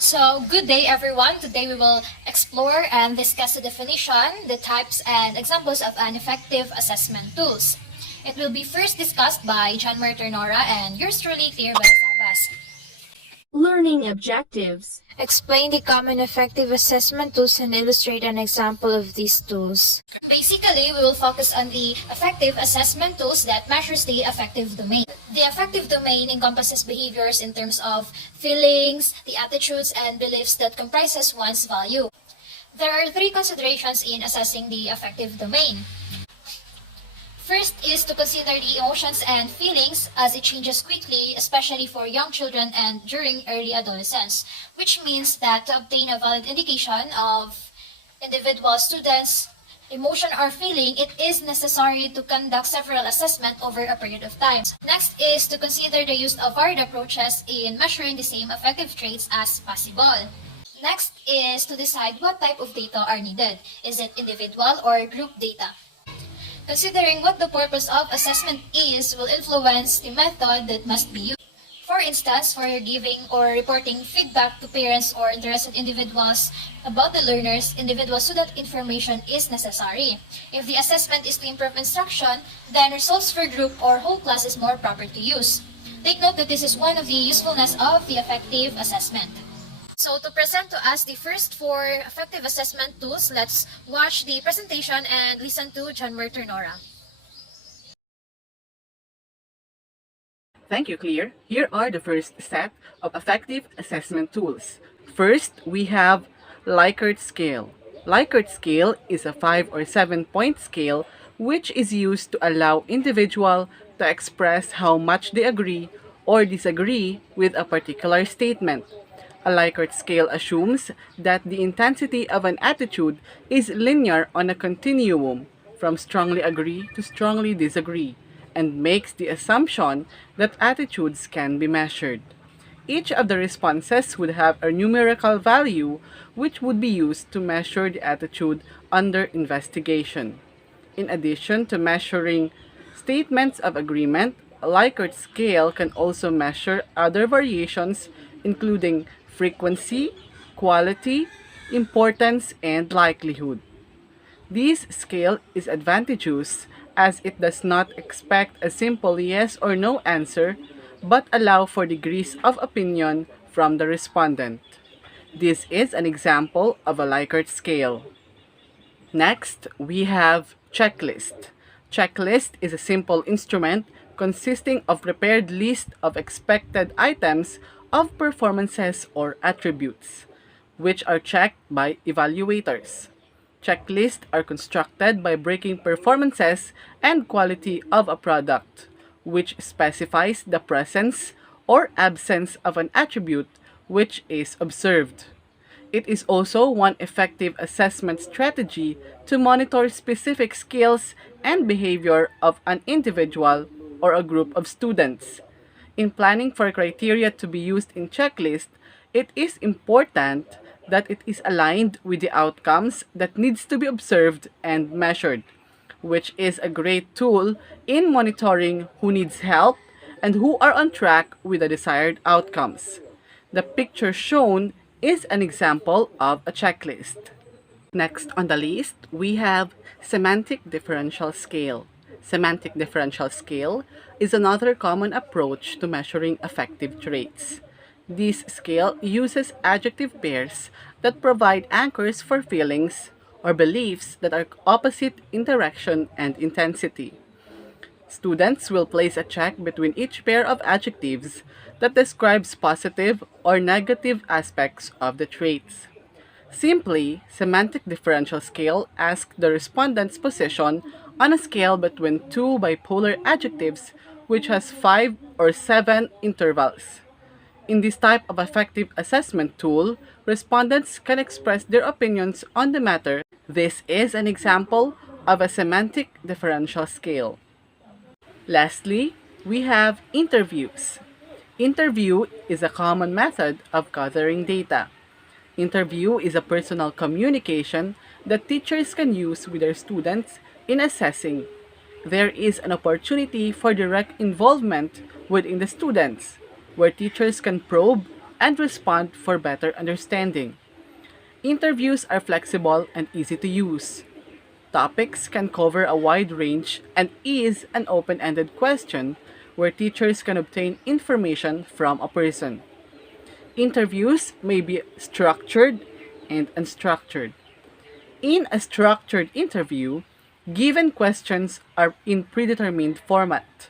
So, good day everyone. Today we will explore and discuss the definition, the types, and examples of an effective assessment tools. It will be first discussed by Ternora and yours truly, Clear Balasabas. Learning objectives. Explain the common effective assessment tools and illustrate an example of these tools. Basically, we will focus on the effective assessment tools that measures the affective domain. The affective domain encompasses behaviors in terms of feelings, the attitudes, and beliefs that comprises one's value. There are three considerations in assessing the affective domain. First is to consider the emotions and feelings as it changes quickly, especially for young children and during early adolescence, which means that to obtain a valid indication of individual students' emotion or feeling, it is necessary to conduct several assessments over a period of time. Next is to consider the use of varied approaches in measuring the same affective traits as possible. Next is to decide what type of data are needed. Is it individual or group data? Considering what the purpose of assessment is will influence the method that must be used. For instance, for giving or reporting feedback to parents or interested individuals about the learners, individual student information is necessary. If the assessment is to improve instruction, then results for group or whole class is more proper to use. Take note that this is one of the usefulness of the effective assessment. So to present to us the first four effective assessment tools, let's watch the presentation and listen to Ternora. Thank you, Clear. Here are the first set of effective assessment tools. First, we have Likert scale. Likert scale is a 5 or 7-point scale which is used to allow individual to express how much they agree or disagree with a particular statement. A Likert scale assumes that the intensity of an attitude is linear on a continuum from strongly agree to strongly disagree, and makes the assumption that attitudes can be measured. Each of the responses would have a numerical value which would be used to measure the attitude under investigation. In addition to measuring statements of agreement, a Likert scale can also measure other variations including frequency, quality, importance, and likelihood. This scale is advantageous as it does not expect a simple yes or no answer but allow for degrees of opinion from the respondent. This is an example of a Likert scale. Next, we have checklist. Checklist is a simple instrument consisting of prepared list of expected items of performances or attributes, which are checked by evaluators. Checklists are constructed by breaking performances and quality of a product, which specifies the presence or absence of an attribute which is observed. It is also one effective assessment strategy to monitor specific skills and behavior of an individual or a group of students. In planning for criteria to be used in checklist, it is important that it is aligned with the outcomes that needs to be observed and measured, which is a great tool in monitoring who needs help and who are on track with the desired outcomes. The picture shown is an example of a checklist. Next on the list, we have semantic differential scale. Semantic differential scale is another common approach to measuring affective traits. This scale uses adjective pairs that provide anchors for feelings or beliefs that are opposite in direction and intensity. Students will place a check between each pair of adjectives that describes positive or negative aspects of the traits. Simply, semantic differential scale asks the respondent's position on a scale between two bipolar adjectives which has 5 or 7 intervals. In this type of affective assessment tool, respondents can express their opinions on the matter. This is an example of a semantic differential scale. Lastly, we have interviews. Interview is a common method of gathering data. Interview is a personal communication that teachers can use with their students in assessing. There is an opportunity for direct involvement within the students, where teachers can probe and respond for better understanding. Interviews are flexible and easy to use. Topics can cover a wide range and is an open-ended question where teachers can obtain information from a person. Interviews may be structured and unstructured. In a structured interview, given questions are in predetermined format.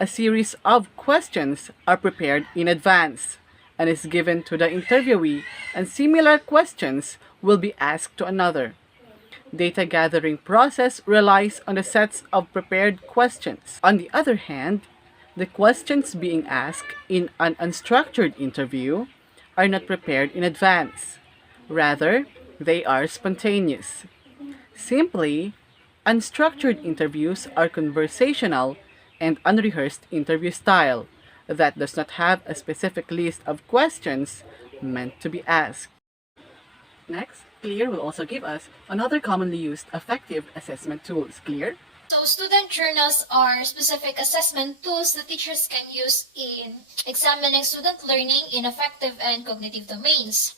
A series of questions are prepared in advance and is given to the interviewee, and similar questions will be asked to another. Data gathering process relies on the sets of prepared questions. On the other hand, the questions being asked in an unstructured interview are not prepared in advance. Rather, they are spontaneous. Simply, unstructured interviews are conversational and unrehearsed interview style that does not have a specific list of questions meant to be asked. Next, Clear will also give us another commonly used affective assessment tools. Clear? So student journals are specific assessment tools that teachers can use in examining student learning in affective and cognitive domains.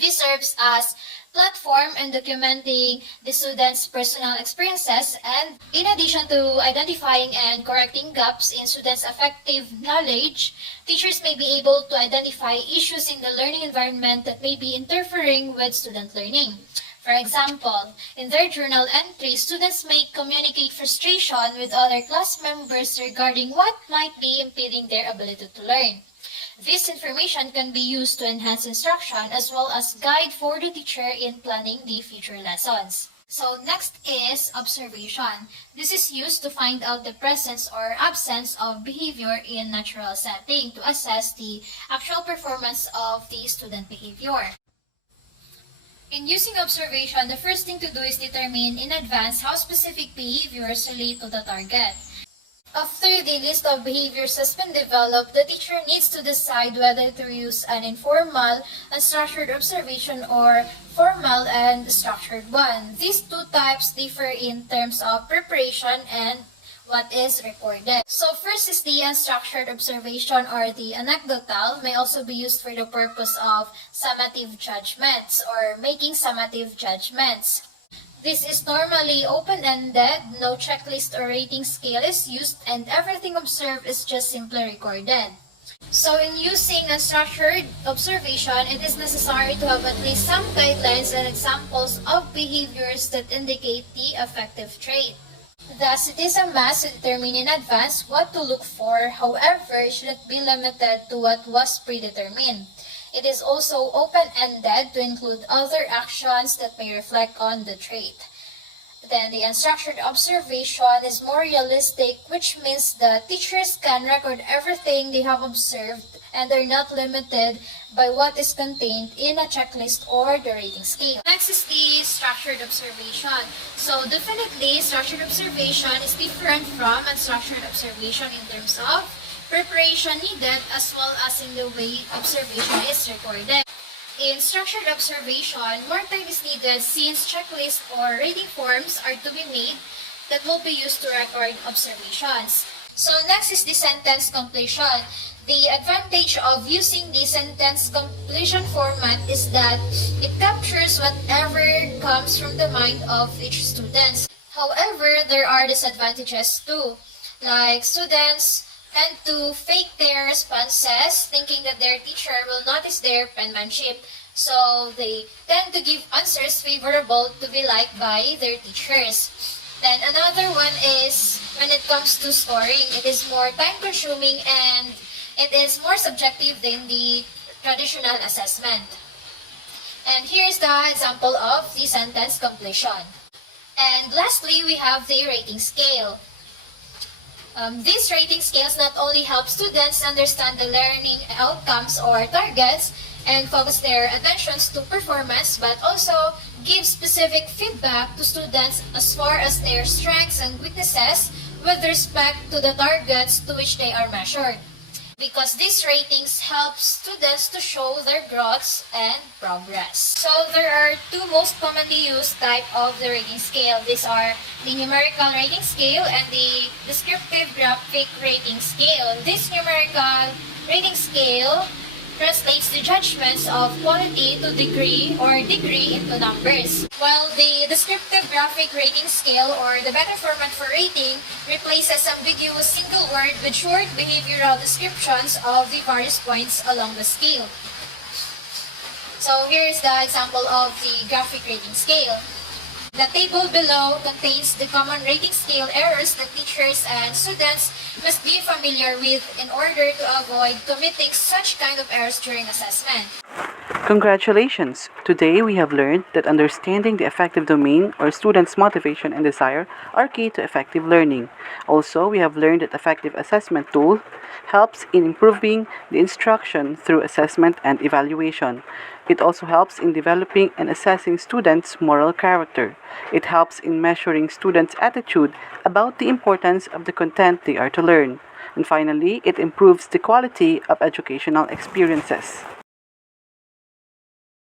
This serves as platform in documenting the students' personal experiences, and in addition to identifying and correcting gaps in students' affective knowledge, teachers may be able to identify issues in the learning environment that may be interfering with student learning. For example, in their journal entry, students may communicate frustration with other class members regarding what might be impeding their ability to learn. This information can be used to enhance instruction as well as guide for the teacher in planning the future lessons. So next is observation. This is used to find out the presence or absence of behavior in natural setting to assess the actual performance of the student behavior. In using observation, the first thing to do is determine in advance how specific behaviors relate to the target. After the list of behaviors has been developed, the teacher needs to decide whether to use an informal and structured observation or formal and structured one. These two types differ in terms of preparation and what is recorded. So first is the unstructured observation or the anecdotal, may also be used for the purpose of summative judgments or making summative judgments. This is normally open-ended, no checklist or rating scale is used, and everything observed is just simply recorded. So in using unstructured observation, it is necessary to have at least some guidelines and examples of behaviors that indicate the affective trait. Thus, it is a must to determine in advance what to look for. However, it shouldn't be limited to what was predetermined. It is also open-ended to include other actions that may reflect on the trait. Then the unstructured observation is more realistic, which means that teachers can record everything they have observed and are not limited by what is contained in a checklist or the rating scale. Next is the structured observation. So definitely, structured observation is different from unstructured observation in terms of preparation needed as well as in the way observation is recorded. In structured observation, more time is needed since checklists or rating forms are to be made that will be used to record observations. So next is the sentence completion. The advantage of using the sentence completion format is that it captures whatever comes from the mind of each student. However, there are disadvantages too, like students tend to fake their responses, thinking that their teacher will notice their penmanship. So they tend to give answers favorable to be liked by their teachers. Then another one is when it comes to scoring, it is more time consuming and it is more subjective than the traditional assessment. And here's the example of the sentence completion. And lastly, we have the rating scale. These rating scales not only help students understand the learning outcomes or targets and focus their attentions to performance, but also give specific feedback to students as far as their strengths and weaknesses with respect to the targets to which they are measured. Because these ratings help students to show their growths and progress. So there are two most commonly used type of the rating scale. These are the numerical rating scale and the descriptive graphic rating scale. This numerical rating scale translates the judgments of quality to degree or degree into numbers. While the descriptive graphic rating scale, or the better format for rating, replaces ambiguous single word with short behavioral descriptions of the various points along the scale. So here is the example of the graphic rating scale. The table below contains the common rating scale errors that teachers and students must be familiar with in order to avoid committing such kind of errors during assessment. Congratulations! Today we have learned that understanding the affective domain or students' motivation and desire are key to effective learning. Also, we have learned that affective assessment tool helps in improving the instruction through assessment and evaluation. It also helps in developing and assessing students' moral character. It helps in measuring students' attitude about the importance of the content they are to learn. And finally, it improves the quality of educational experiences.